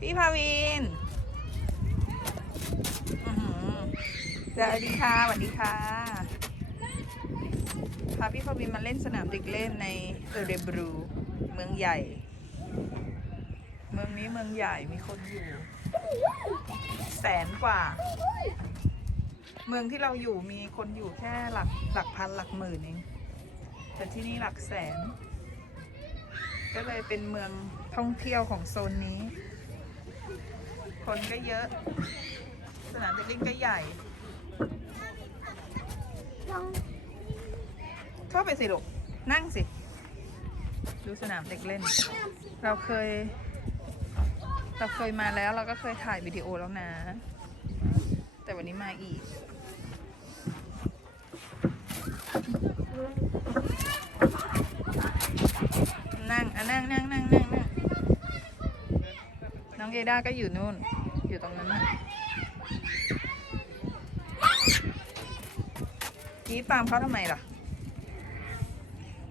พี่พาวินอื้อหือสวัสดีค่ะสวัสดีค่ะ พาพี่พาวินมาเล่นสนามเด็กเล่นในเออเดบรู เมืองใหญ่ เมืองนี้เมืองใหญ่มีคนอยู่ แสนกว่า เมืองที่เราอยู่มีคนอยู่แค่หลักหลักพันหลักหมื่นเอง แต่ที่นี่หลักแสน ก็เลยเป็นเมืองท่องเที่ยวของโซนนี้ คนก็เยอะ สนามเด็กเล่นก็ใหญ่เข้าไปสิลูกนั่งสิ ดูสนามเด็กเล่น เราเคย เราเคยมาแล้วเราก็เคยถ่ายวิดีโอแล้วนะ แต่วันนี้มาอีกนั่งอะนั่งนั่งนั่งนั่ง เอด้าก็อยู่นู่น อยู่ตรงนั้นนะกรีดตามเขาทำไมล่ะ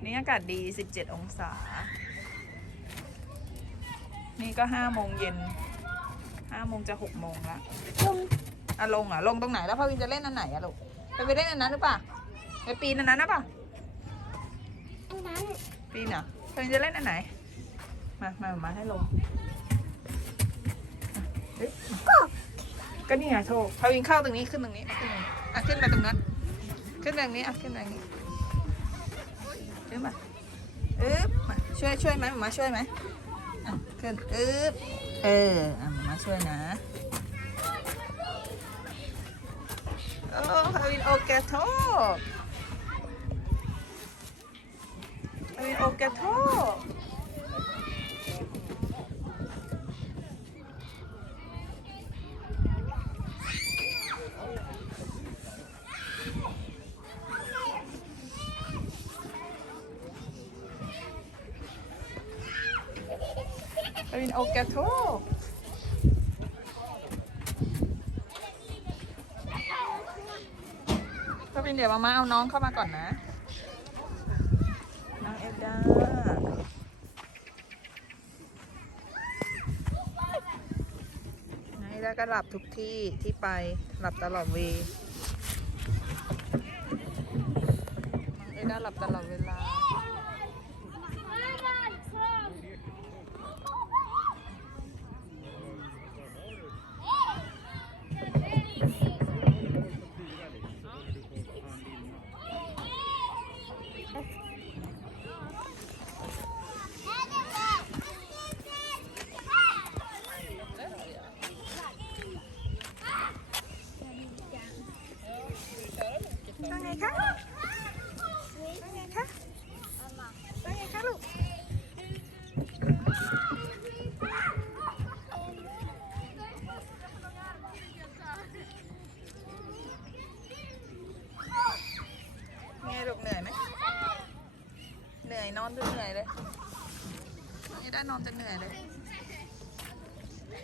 นี่อากาศดี 17 องศา นี่ก็5โมงเย็น5โมงจะ6โมงละอะลงอะ ลงตรงไหนแล้วพ่อวินจะเล่นอันไหนอะลูกไปไปเล่นอันนั้นหรือเปล่าไปปีนอันนั้นนะเปล่าอันนั้นปีนเหรอพ่อวินจะเล่นอันไหน มามามาให้ลงเฮ้ย ก็นี่ไงโทษพาวินเข้าตรงนี้ขึ้นตรงนี้ขึ้นตรงนี้อะขึ้นไปตรงนั้น ขึ้นตรงนี้อะขึ้นตรงนี้ขึ้นมาอึ๊บมาช่วยช่วยไหมมาช่วยไหมอะขึ้นอึ๊บเอออะมาช่วยนะโอ้พาวินโอแกโทพาวินโอแกโท กินโอแกโทพาวินเดี๋ยวมามาเอาน้องเข้ามาก่อนนะ น้องเอด้าน้องเอด้าก็หลับทุกที่ที่ไปหลับตลอดเวลน้องเอด้าหลับตลอดเวลา เหนื่อยนอนจนเหนื่อยเลยนี่ได้นอนจนเหนื่อยเลย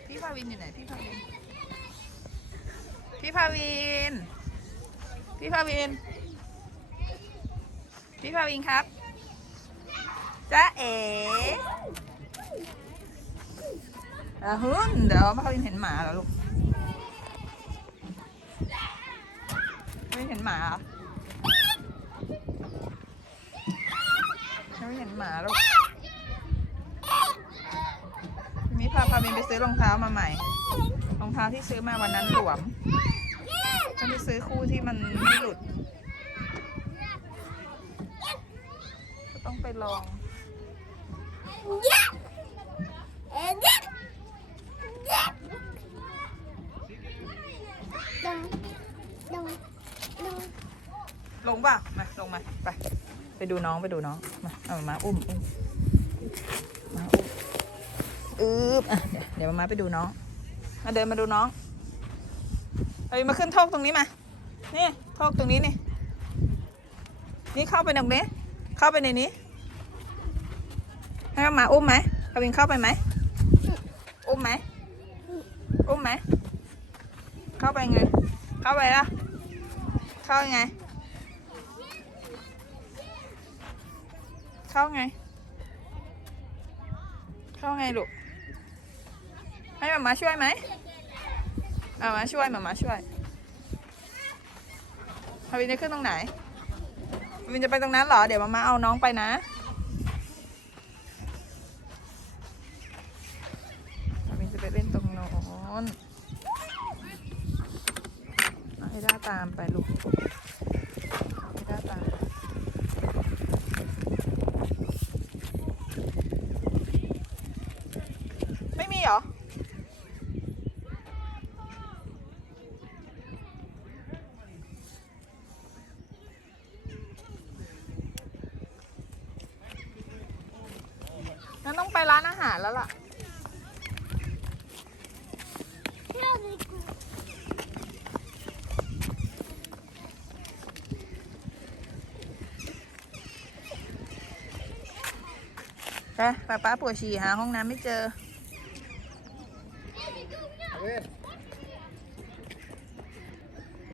พี่พาวินอยู่ไหนพี่พาวิน พี่พาวิน พี่พาวิน พี่พาวินครับจ้าเอ๋อะฮึ่นเดี๋ยวพาวินเห็นหมาเหรอลูกไม่เห็นหมาเหรอ ไม่เห็นหมาลูกทีนี้พาพาวินไปซื้อรองเท้ามาใหม่ รองเท้าที่ซื้อมาวันนั้นหลวมจะไปซื้อคู่ที่มันไม่หลุด ก็ต้องไปลองลงป่ะมาลงมา ไป ไปดูน้องไปดูน้อง มาเอามาอุ้มอุ้มมาอุ้มอึ๊บอะเดี๋ยวเดี๋ยวมาไปดูน้อง มาเดินมาดูน้องเอามาขึ้นโทกตรงนี้มา นี่โทกตรงนี้นี่ นี่เข้าไปตรงนี้ เข้าไปในนี้ ให้มาอุ้มไหมกวินเข้าไปไหม อุ้มไหม อุ้มไหม เข้าไปไง เข้าไปละเข้ายังไง เข้าไง เข้าไงลูก ให้มามาช่วยไหมมามาช่วยมามาช่วยพาวินจะขึ้นตรงไหนพาวินจะไปตรงนั้นเหรอ เดี๋ยวมามาเอาน้องไปนะพาวินจะไปเล่นตรงโน้นให้ด้าตามไปลูกให้ด้าตามไปไม่มีเหรอ งั้นต้องไปร้านอาหารแล้วล่ะ ไปป้าป้าปวดฉี่หาห้องน้ำไม่เจอ เว้น